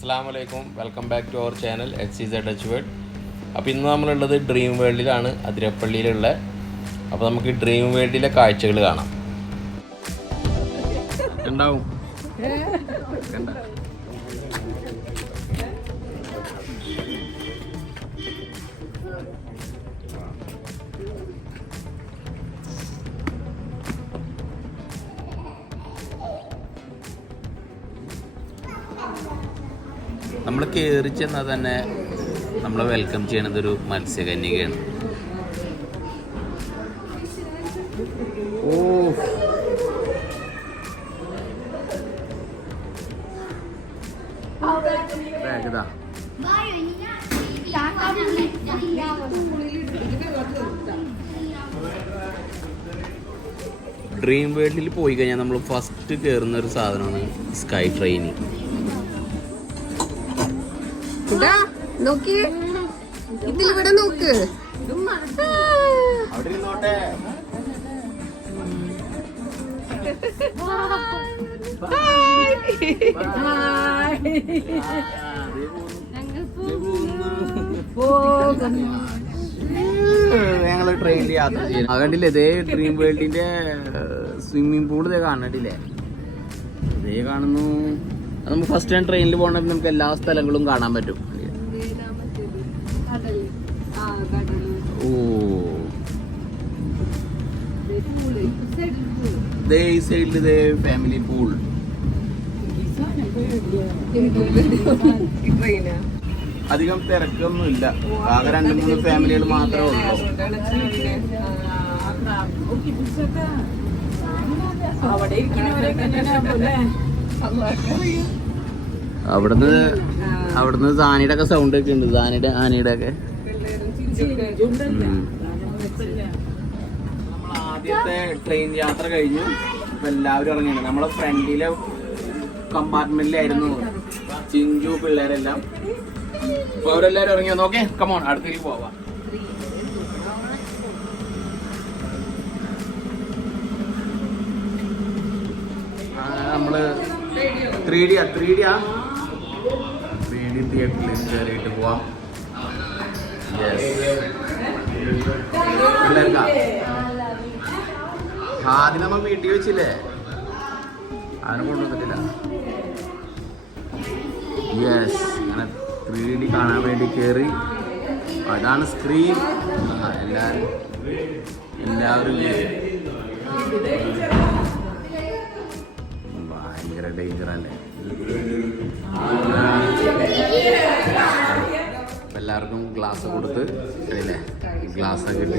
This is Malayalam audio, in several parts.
അസ്സലാമലൈക്കും, welcome back to our channel HCZ Dutch World. അപ്പോൾ ഇന്ന് നമ്മളുള്ളത് ഡ്രീം വേൾഡിലാണ്, അതിരപ്പള്ളിയിലുള്ള. അപ്പോൾ നമുക്ക് ഡ്രീം വേൾഡിലെ കാഴ്ചകൾ കാണാം. ഉണ്ടാവും നമ്മൾ കയറി ചെന്നാൽ തന്നെ നമ്മളെ വെൽക്കം ചെയ്യണത് ഒരു മത്സ്യകന്യകയാണ്. ഓ ബാഗതാ ഡ്രീം വേൾഡിൽ പോയി കഴിഞ്ഞാൽ നമ്മൾ ഫസ്റ്റ് കയറുന്ന ഒരു സാധനമാണ് സ്കൈ ട്രെയിൻ. നോക്കി ഇതിലിവിടെ നോക്ക്. ഞങ്ങള് ട്രെയിനിൽ യാത്ര ചെയ്യുന്നത് കണ്ടില്ലേ? ഇതേ ഡ്രീം വേൾഡിന്റെ സ്വിമ്മിംഗ് പൂൾ ഇതേ കാണണ്ടില്ലേ? ഇതേ കാണുന്നു. നമുക്ക് ഫസ്റ്റ് ടൈം ട്രെയിനിൽ പോകണമെങ്കിൽ നമുക്ക് എല്ലാ സ്ഥലങ്ങളും കാണാൻ പറ്റും. ഓ ഈ സൈഡിൽ ഇതേ ഫാമിലി പൂൾ. അധികം തിരക്കൊന്നും ഇല്ല, ആകെ 2-3 ഫാമിലികൾ മാത്രമേ ഉള്ളൂ. അവിടുന്ന് സാനിയുടെ ഒക്കെ സൗണ്ട് ഒക്കെ ഉണ്ട്, ആനയുടെ ഒക്കെ. ആദ്യത്തെ ട്രെയിൻ യാത്ര കഴിഞ്ഞു. ഇപ്പൊ എല്ലാവരും ഇറങ്ങിയാണ്. നമ്മളെ ഫ്രണ്ടിലെ കമ്പാർട്ട്മെന്റിലായിരുന്നു ചിഞ്ചു പിള്ളേരെല്ലാം. അപ്പൊ അവരെല്ലാരും ഇറങ്ങി വന്നു. ഓക്കെ, കമോൺ, അടുത്തേക്ക് പോവാം. നമ്മള് 3D തിയേറ്ററിൽ കയറിയിട്ട് പോവാം. ആദ്യം നമ്മൾ വീട്ടിൽ വെച്ചില്ലേ, അതിനെ കൊണ്ടുവന്നിട്ടില്ല. യെസ്, അങ്ങനെ 3D കാണാൻ വേണ്ടി കയറി. അതാണ് സ്ക്രീൻ. എല്ലാവരും ഭയങ്കര ഡേഞ്ചർ അല്ലേ? എല്ലാവർക്കും ഗ്ലാസ് കൊടുത്ത് അല്ലേ, ഗ്ലാസ് ഒക്കെ ഇട്ട്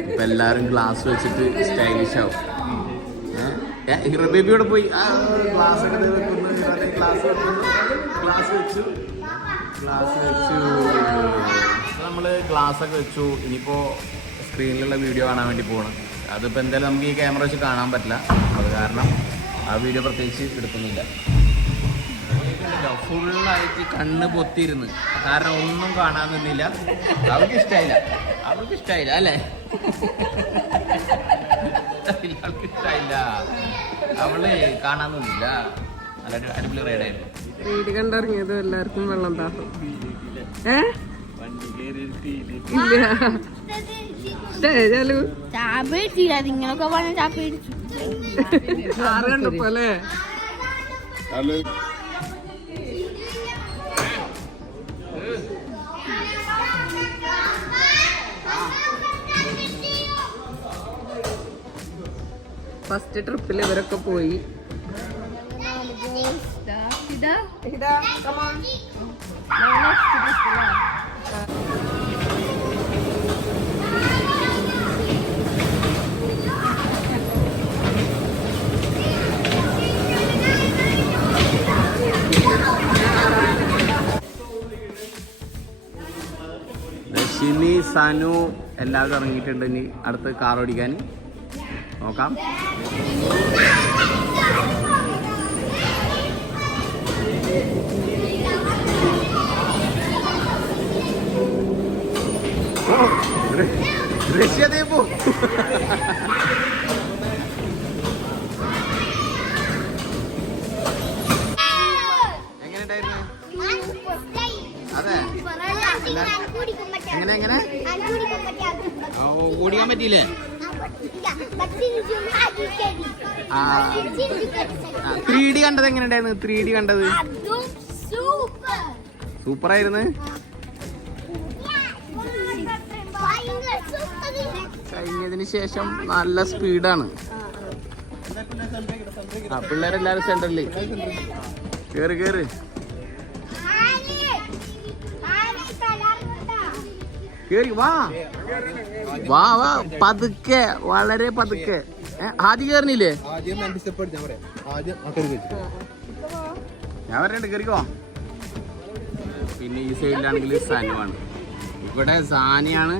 ഇപ്പം എല്ലാവരും ഗ്ലാസ് വെച്ചിട്ട് സ്റ്റൈലിഷ് ആവും. ബേബിയോടെ പോയി ഗ്ലാസ് ഒക്കെ വെക്കുന്നു, ഗ്ലാസ് വെച്ചു. നമ്മൾ ഗ്ലാസ് ഒക്കെ വെച്ചു. ഇനിയിപ്പോൾ സ്ക്രീനിലുള്ള വീഡിയോ കാണാൻ വേണ്ടി പോകണം. അതിപ്പോൾ എന്തായാലും നമുക്ക് ഈ ക്യാമറ വെച്ച് കാണാൻ പറ്റില്ല, അത് കാരണം ആ വീഡിയോ പ്രത്യേകിച്ച് എടുക്കുന്നില്ല. ഫുള്ളായിട്ട് കണ്ണ് പൊത്തിയിരുന്ന്, കാരണം ഒന്നും കാണാൻ നിന്നില്ല. അവൾക്ക് ഇഷ്ടമായില്ല അല്ലേ? അവൾക്ക് ഇഷ്ടമായില്ല, അവള് കാണാൻ നിന്നില്ല. നല്ല അടിപൊളി റൈഡായിരുന്നു. റൈഡ് കണ്ടിറങ്ങിയത് എല്ലാവർക്കും വെള്ളം ദാഹം. കണ്ടപ്പോലെ ഫസ്റ്റ് ട്രിപ്പിൽ ഇവരൊക്കെ പോയി. ഷിനി, സനു എല്ലാവരും ഇറങ്ങിയിട്ടുണ്ട്. ഇനി അടുത്ത് കാർ ഓടിക്കാൻ നോക്കാം. ദൃശ്യദീപു എങ്ങനെയുണ്ടായിരുന്നു? എങ്ങനെ എങ്ങനെ ഓടിക്കാൻ പറ്റിയില്ലേ? 3D കണ്ടത് എങ്ങനെ ഉണ്ടായിരുന്നു? 3D കണ്ടത് സൂപ്പർ ആയിരുന്നു. കഴിഞ്ഞതിന് ശേഷം നല്ല സ്പീഡാണ്. ആ പിള്ളേരെല്ലാരും സെന്ററില് കേറ് കേറ്. കേറി വാ വാ വാ, പതുക്കെ, വളരെ പതുക്കെ. ആദ്യം കേറിനില്ലേ? ഞാൻ പറയണ്ട് കേറിക്കോ. പിന്നെ ഈ സൈഡിലാണെങ്കിൽ സാനുവാണ്, ഇവിടെ സാനിയാണ്.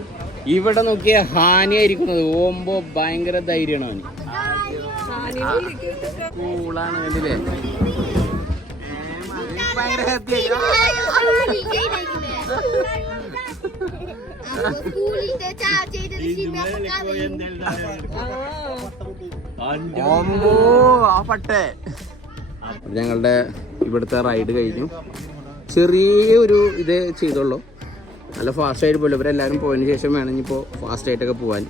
ഇവിടെ നോക്കിയ ഹാനിയായിരിക്കുന്നത്. ഓമ്പോ ഭയങ്കര ധൈര്യമാണ് അവന്. കൂളാണ് കണ്ടില്ലേ? ഭയങ്കര ഹാപ്പി. ഓമ്പോ ആ പട്ടേ. ഞങ്ങളുടെ ഇവിടുത്തെ റൈഡ് കഴിഞ്ഞു. ചെറിയൊരു ഇതേ ചെയ്തോളൂ, നല്ല ഫാസ്റ്റ് ആയിട്ട് പോലും. ഇവരെല്ലാവരും പോയതിന് ശേഷം വേണം ഇനിയിപ്പോൾ ഫാസ്റ്റ് ആയിട്ടൊക്കെ പോകാൻ.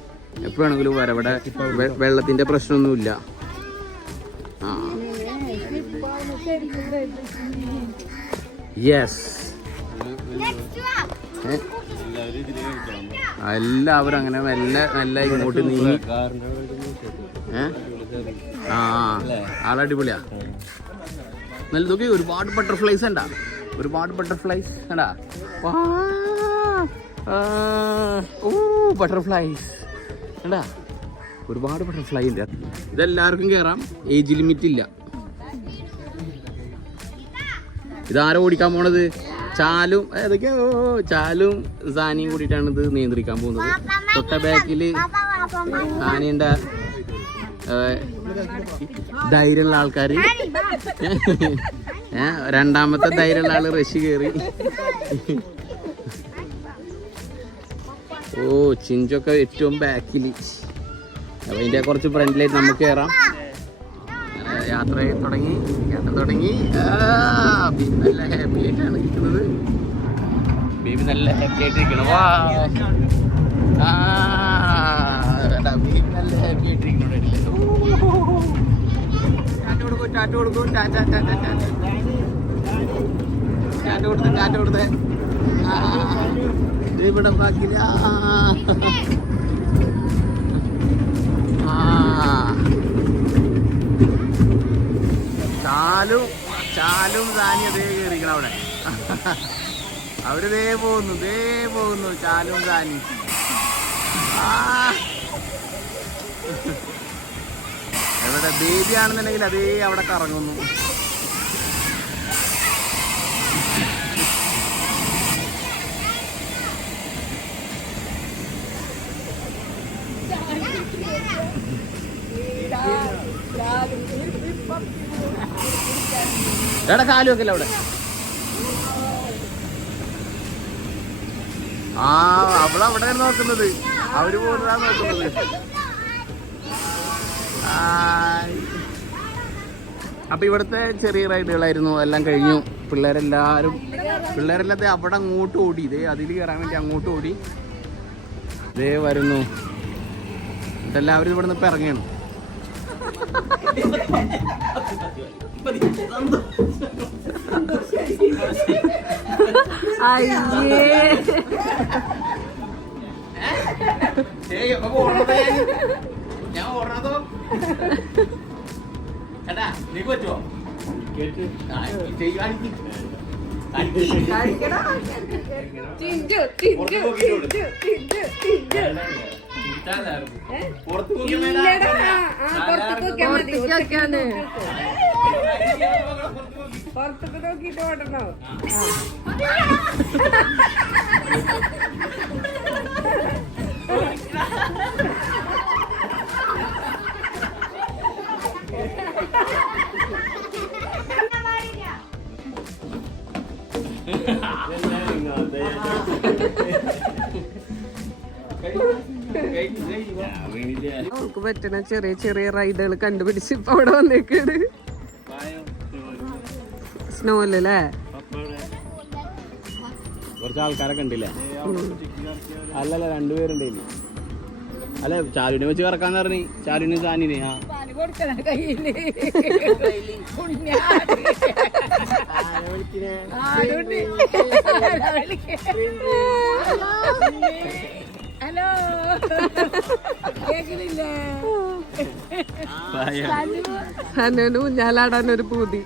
എപ്പോൾ വേണമെങ്കിലും വരാം. ഇവിടെ വെള്ളത്തിൻ്റെ പ്രശ്നമൊന്നുമില്ല. ആ യെസ്, എല്ലാവരും അങ്ങനെ മെല്ലെ മെല്ലെ ഇങ്ങോട്ട് നീങ്ങി. ആ ആളടിപൊളിയാ. നല്ല നോക്കി, ഒരുപാട് ബട്ടർഫ്ലൈസ് ഉണ്ടാ, ഒരുപാട് ബട്ടർഫ്ലൈസ് ഉണ്ടാ. ഓ ബട്ടർഫ്ലൈസ് ഉണ്ടാ, ഒരുപാട് ബട്ടർഫ്ലൈ ഉണ്ട്. ഇതെല്ലാവർക്കും കയറാം, ഏജ് ലിമിറ്റ് ഇല്ല. ഇതാരോ ഓടിക്കാൻ പോണത്? ചാലും ഏതൊക്കെയോ, ചാലും സാനിയും കൂടിയിട്ടാണ് ഇത് നിയന്ത്രിക്കാൻ പോകുന്നത്. തൊട്ട ബാക്കില് സാനിയുടെ ധൈര്യമുള്ള ആൾക്കാര്, രണ്ടാമത്തെ ധൈര്യമുള്ള ആള് റഷ് കയറി. ഓ ചിഞ്ചൊക്കെ ഏറ്റവും ബാക്കില്. അപ്പൊ ഇതിന്റെ കുറച്ച് ഫ്രണ്ടിലായിട്ട് നമുക്ക് കയറാം. യാത്ര തുടങ്ങി. നല്ല ഹാപ്പി ആയിട്ടാണ് ഇരിക്കുന്നത്. ബേബി നല്ല ഹാപ്പി ആയിട്ടിരിക്കണം. വാ ബേബി നല്ല ഹാപ്പി ആയിട്ടിരിക്കണം. ടാറ്റ കൊടുക്കും. ടാറ്റ കൊടുത്തേ. ഇവിടെ ബാക്കില്ല. ചാലും സാനി അതേ കയറിക്കണം അവിടെ. അവരിതേ പോകുന്നു ചാലും സാനി. എവിടെ ബേബി ആണെന്നുണ്ടെങ്കിൽ അതേ അവിടെ കറങ്ങുന്നു. എവിടെ കാലും വെക്കല്ല അവിടെ. ആ അവളവിടെ നോക്കുന്നത്, അവര് പോകുന്നതാ നോക്കുന്നത്. അപ്പൊ ഇവിടുത്തെ ചെറിയ റൈഡുകളായിരുന്നു, എല്ലാം കഴിഞ്ഞു. പിള്ളേരെല്ലാം അവിടെ അങ്ങോട്ട് ഓടി. ഇതേ അതിൽ കയറാൻ വേണ്ടി അങ്ങോട്ട് ഓടി. ഇതേ വരുന്നു. ഇതെല്ലാവരും ഇവിടെ നിന്ന് ഇപ്പൊ ഇറങ്ങിയാണ്. ഞാൻ ഓടണതോ ചേട്ടാ, നീക്ക് പറ്റുമോ? പുറത്തൊക്കെ നോക്കിട്ട് ഓടണോ? നമുക്ക് പറ്റുന്ന ചെറിയ ചെറിയ റൈഡുകൾ കണ്ടുപിടിച്ച് ഇപ്പൊ അവിടെ വന്നേക്കാണ്. സ്നോയിലല്ലേ കുറച്ച് ആൾക്കാരൊക്കെ ഉണ്ടല്ലേ? അല്ലല്ല, രണ്ടുപേരുണ്ട്. അല്ല, ചാലുവിനെ വെച്ച് കറക്കാന്ന് പറഞ്ഞു. ചാലുവിന് സാനിനെ ഹലോ, കേൾക്കുന്നില്ലേ? ഹനുവിന് ഊഞ്ഞാലാടാനൊരു പൂതി.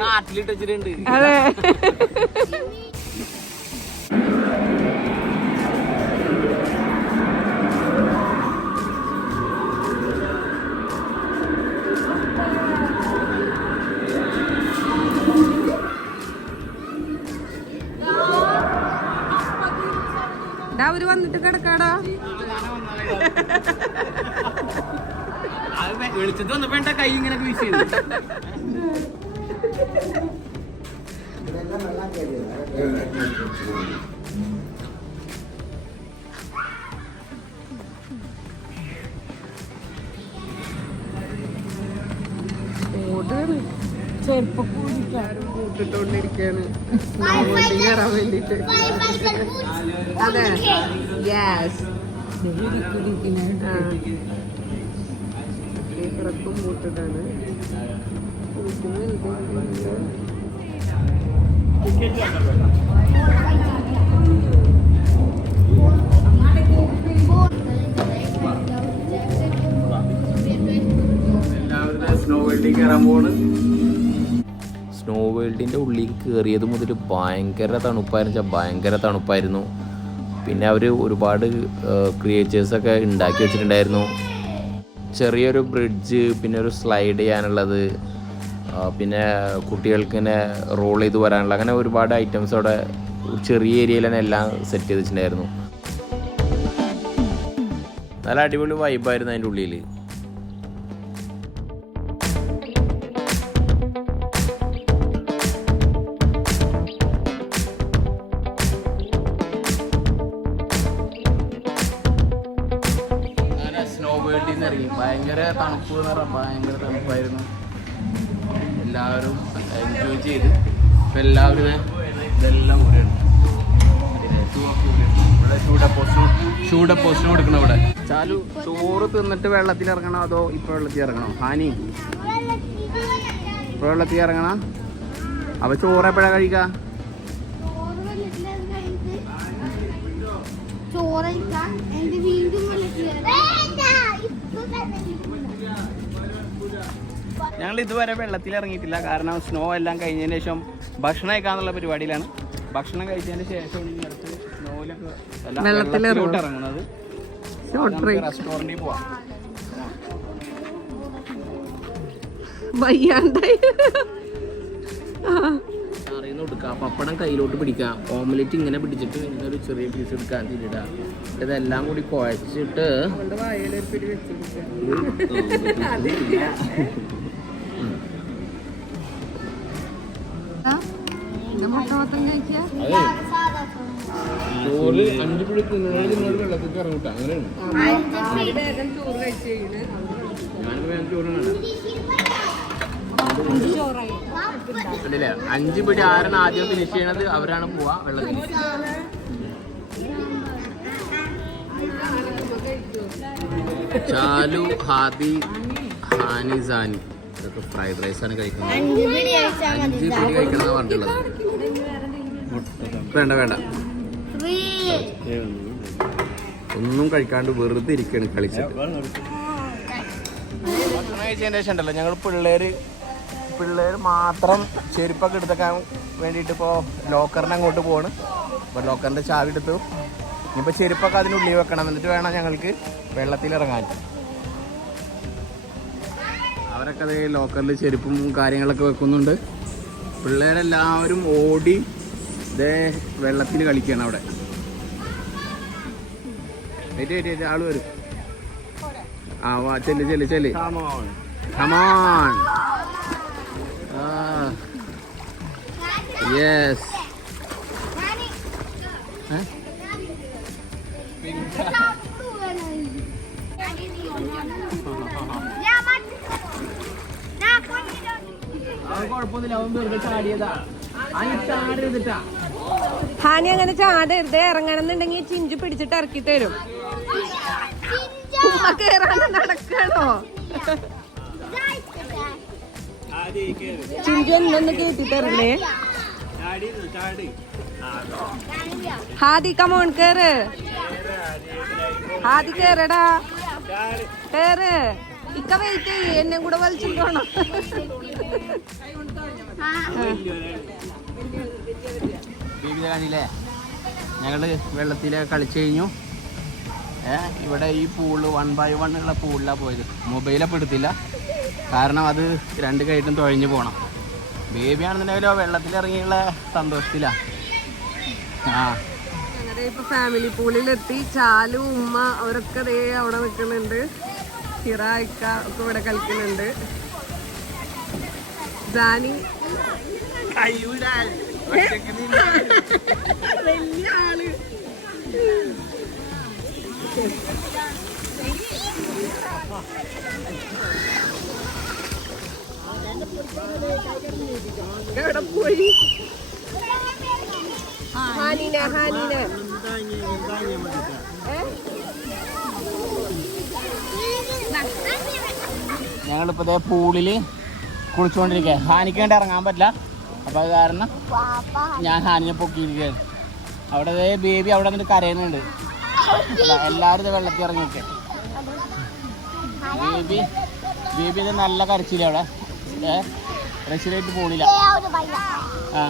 കാട്ടിലിട്ട് വെച്ചിട്ടുണ്ട്. അതെ, അവര് വന്നിട്ട് കിടക്കാടാ. വെളിച്ചത്ത് വന്നപ്പോ എന്റെ കൈ ഇങ്ങനെ വീശിയത്. ചെരുപ്പം കൂട്ടിട്ടോണ്ടിരിക്കാണ് കയറാൻ വേണ്ടിട്ട്. അതെ, യെസ്. ഇപ്പുറത്തും കൂട്ടിട്ടാണ്. സ്നോ വേൾഡിൽ കയറാൻ പോണ്. സ്നോ വേൾഡിൻ്റെ ഉള്ളിൽ കയറിയത് മുതൽ ഭയങ്കര തണുപ്പായിരുന്നു. പിന്നെ അവർ ഒരുപാട് ക്രിയേച്ചേഴ്സൊക്കെ ഉണ്ടാക്കി വെച്ചിട്ടുണ്ടായിരുന്നു. ചെറിയൊരു ബ്രിഡ്ജ്, പിന്നെ ഒരു സ്ലൈഡ് ചെയ്യാനുള്ളത്, പിന്നെ കുട്ടികൾക്ക് ഇങ്ങനെ റോൾ ചെയ്ത് വരാനുള്ള, അങ്ങനെ ഒരുപാട് ഐറ്റംസ് അവിടെ ചെറിയ ഏരിയയിൽ തന്നെ എല്ലാം സെറ്റ് ചെയ്ത് വെച്ചിട്ടുണ്ടായിരുന്നു. നല്ല അടിപൊളി വൈബായിരുന്നു അതിൻ്റെ ഉള്ളിൽ. ഇറങ്ങി ഭയങ്കര തണുപ്പ് എന്ന് പറഞ്ഞാൽ ഭയങ്കര തണുപ്പായിരുന്നു. എല്ലാവരും എൻജോയ് ചെയ്ത് ഇപ്പം എല്ലാവരും ഇതെല്ലാം കൂടെയാണ് ഇവിടെ ഷൂ ഡെപ്പോസിറ്റ് കൊടുക്കണം. ഇവിടെ ചാലു ചോറ് തിന്നിട്ട് വെള്ളത്തിൽ ഇറങ്ങണോ അതോ ഇപ്പോൾ വെള്ളത്തിൽ ഇറങ്ങണോ? ഹാനി ഇപ്പോൾ വെള്ളത്തിൽ ഇറങ്ങണം. അപ്പോൾ ചോറ് എപ്പോഴാണ് കഴിക്കുക? ഞങ്ങൾ ഇതുവരെ വെള്ളത്തിൽ ഇറങ്ങിയിട്ടില്ല. കാരണം സ്നോ എല്ലാം കഴിഞ്ഞതിന് ശേഷം ഭക്ഷണം കഴിക്കാന്നുള്ള പരിപാടിയിലാണ്. ഭക്ഷണം കഴിച്ചതിന് ശേഷം സ്നോയിലൊക്കെ വെള്ളത്തിലോട്ട് ഇറങ്ങുന്നത്. റെസ്റ്റോറൻറ്റിൽ പോവാം. അറിയുന്ന കൊടുക്കുക, പപ്പടം കയ്യിലോട്ട് പിടിക്കാം, ഓംലെറ്റ് ഇങ്ങനെ പിടിച്ചിട്ട് ഇങ്ങനെ ഒരു ചെറിയ പീസ് എടുക്കാൻ തിരിടുക. ഇതെല്ലാം കൂടി കുഴച്ചിട്ട് ചോറ് 5 പിടി തിന്നോട് വെള്ളത്തിൽ ഇറങ്ങിട്ട അങ്ങനെയാണ്. കണ്ടില്ലേ, 5 പിടി ആരാണ് ആദ്യം ഫിനിഷ് ചെയ്യണത് അവരാണ് പോവാ വെള്ളത്തിൽ. ചാലു, ഹാദി, ഹാനി, സാനി ഇതൊക്കെ ഫ്രൈഡ് റൈസ് ആണ് കഴിക്കുന്നത്. 5 പിടി കഴിക്കണമെന്നാണ് പറഞ്ഞിട്ടുള്ളത്. വേണ്ട ഒന്നും കഴിക്കാണ്ട് വെറുതെ ഇരിക്കുകയാണ് കളിച്ചിട്ട്. ഭക്ഷണം കഴിച്ചതിന് ശേഷം ഉണ്ടല്ലോ ഞങ്ങൾ പിള്ളേർ മാത്രം ചെരുപ്പൊക്കെ എടുത്തേക്കാൻ വേണ്ടിയിട്ട് ഇപ്പോൾ ലോക്കറിന് അങ്ങോട്ട് പോവാണ്. അപ്പോൾ ലോക്കറിൻ്റെ ചാവി എടുത്തു. ഇനിയിപ്പോൾ ചെരുപ്പൊക്കെ അതിനുള്ളിൽ വെക്കണം, എന്നിട്ട് വേണം ഞങ്ങൾക്ക് വെള്ളത്തിലിറങ്ങാൻ. അവരൊക്കെ അത് ലോക്കറിൽ ചെരുപ്പും കാര്യങ്ങളൊക്കെ വെക്കുന്നുണ്ട്. പിള്ളേരെല്ലാവരും ഓടി ഇതേ വെള്ളത്തിൽ കളിക്കുകയാണ് അവിടെ. ആള് വരും. ആ വാ, ചെല്ല്. Come on. Yes. കുഴപ്പമൊന്നുമില്ല, അവൻ വെറുതെ ചാടിയതാ. ചാടിയതിട്ടാ ഹാനി അങ്ങനെ ചാടരുത്. ഇറങ്ങണമെന്നുണ്ടെങ്കിൽ ചിഞ്ചു പിടിച്ചിട്ട് ഇറക്കി തരും. ഉമ്മ കേറാണ്ട് നടക്കണോ? ചിഞ്ചു എന്നൊന്ന് കേട്ടി തരണ്ടേ? ഹാദി കമോൺ കേറ്. ഹാദി കേറടാ, കേറ്. ഇക്ക വെയിറ്റ് ചെയ്യ്, എന്നെ കൂടെ വലിച്ചിട്ട് വേണം. കാണില്ലേ, ഞങ്ങള് വെള്ളത്തിലെ കളിച്ചു കഴിഞ്ഞു. ഇവിടെ ഈ പൂള് 1 by 1 ഉള്ള പൂളിലാണ് പോയത്. മൊബൈലപ്പോൾ എടുത്തില്ല, കാരണം അത് 2 കൈയിട്ടും തുഴഞ്ഞു പോകണം. ബേബി ആണെന്നുണ്ടെങ്കിലോ വെള്ളത്തിലിറങ്ങിയുള്ള സന്തോഷത്തിലാണ്. ഞങ്ങളുടെ ഇപ്പൊ ഫാമിലി പൂളിലെത്തി. ചാലു, ഉമ്മ അവരൊക്കെ ദേ അവിടെ നിൽക്കുന്നുണ്ട്. ഹിറ ഇക്ക ഒക്കെ ഇവിടെ കളിക്കുന്നുണ്ട്. ജാനി വലിയ ആള്. എവിടെ പോയി ഹാനിന? ഹാനിന ഞങ്ങളിപ്പോൾ പൂളില് കുളിച്ചുകൊണ്ടിരിക്കുക. ഹാനിക്ക് വേണ്ടി ഇറങ്ങാൻ പറ്റില്ല, അപ്പോൾ അത് കാരണം ഞാൻ ഹാനിനെ പൊക്കിയിരിക്കുകയാണ്. അവിടെ ബേബി അവിടെ നിന്നിട്ട് കരയുന്നുണ്ട്. എല്ലാവരും ഇത് വെള്ളത്തിൽ ഇറങ്ങിയൊക്കെ. ബേബി ഇത് നല്ല കരച്ചില്ല. അവിടെ രക്ഷിതായിട്ട് പോണില്ല. ആ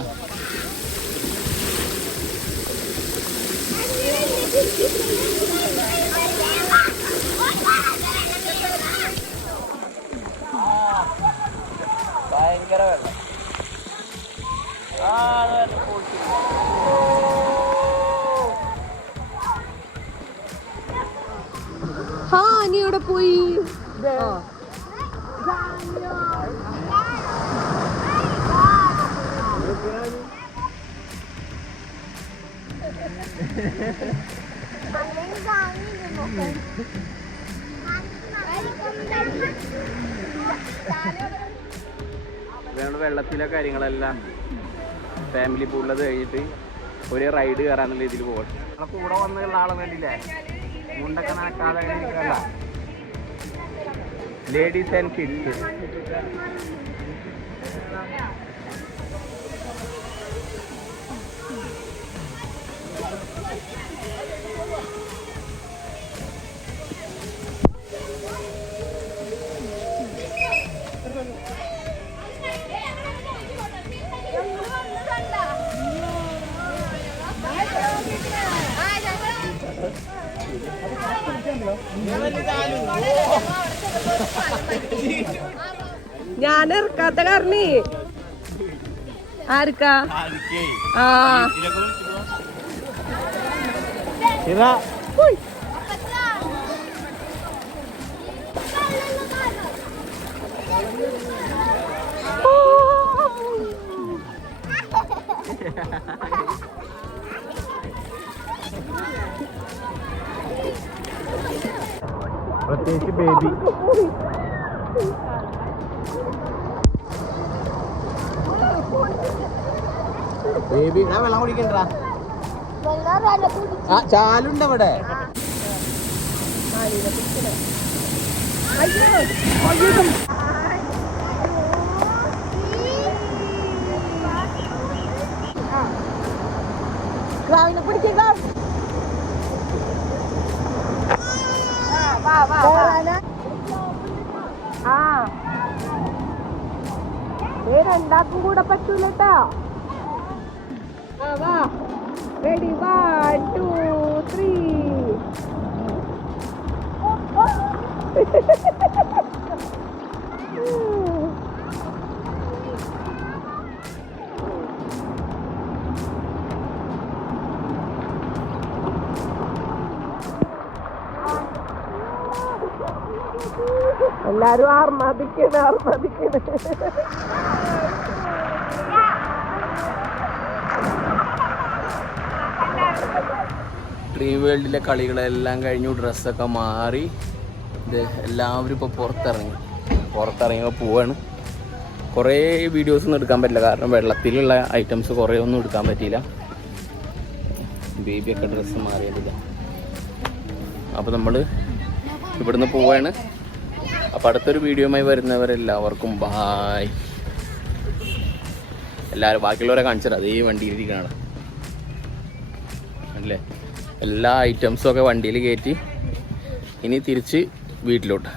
ഭയങ്കര വെള്ളം. ഹാനി ഇവിടെ പോയി. ഞങ്ങൾ വെള്ളത്തിലെ കാര്യങ്ങളെല്ലാം ഫാമിലി പൂളിലത് കഴിഞ്ഞിട്ട് ഒരു റൈഡ് കയറാനുള്ള രീതിയിൽ പോകണം. നമ്മളെ കൂടെ വന്നുള്ള ആളെ വേണ്ടിയില്ലേ, മുണ്ടൊക്കെ നടക്കാതെ ഇരിക്കല്ല. Ladies and kids. ഞാൻ ഇറക്കാത്ത കാരണേ. ആർക്കാ? ആ പ്രത്യേകിച്ച് ബേബി. ബേബി വെള്ളം കുടിക്കണ്ട. ആ ചാലുണ്ട് അവിടെ. ആ രണ്ടാക്കും കൂടെ പറ്റൂലട്ടാ. വാ റെഡി 1 2 3. എല്ലാരും ആർമാദിക്കണ്. ഡ്രീം വേൾഡിലെ കളികളെല്ലാം കഴിഞ്ഞു, ഡ്രസ്സൊക്കെ മാറി ഇത് എല്ലാവരും ഇപ്പോൾ പുറത്തിറങ്ങിയപ്പോൾ പോവാണ്. കുറേ വീഡിയോസൊന്നും എടുക്കാൻ പറ്റില്ല, കാരണം വെള്ളത്തിലുള്ള ഐറ്റംസ് കുറേ ഒന്നും എടുക്കാൻ പറ്റിയില്ല. ബേബിയൊക്കെ ഡ്രസ്സ് മാറിയതില്ല. അപ്പോൾ നമ്മൾ ഇവിടുന്ന് പോവാണ്. അപ്പോൾ അടുത്തൊരു വീഡിയോയുമായി വരുന്നവരെല്ലാവർക്കും ബായ്. എല്ലാവരും ബാക്കിയുള്ളവരെ കാണിച്ചത് അതേ വണ്ടിയിലിരിക്കുകയാണ് അല്ലേ. എല്ലാ ഐറ്റംസും ഒക്കെ വണ്ടിയിൽ കയറ്റി ഇനി തിരിച്ച് വീട്ടിലോട്ട്.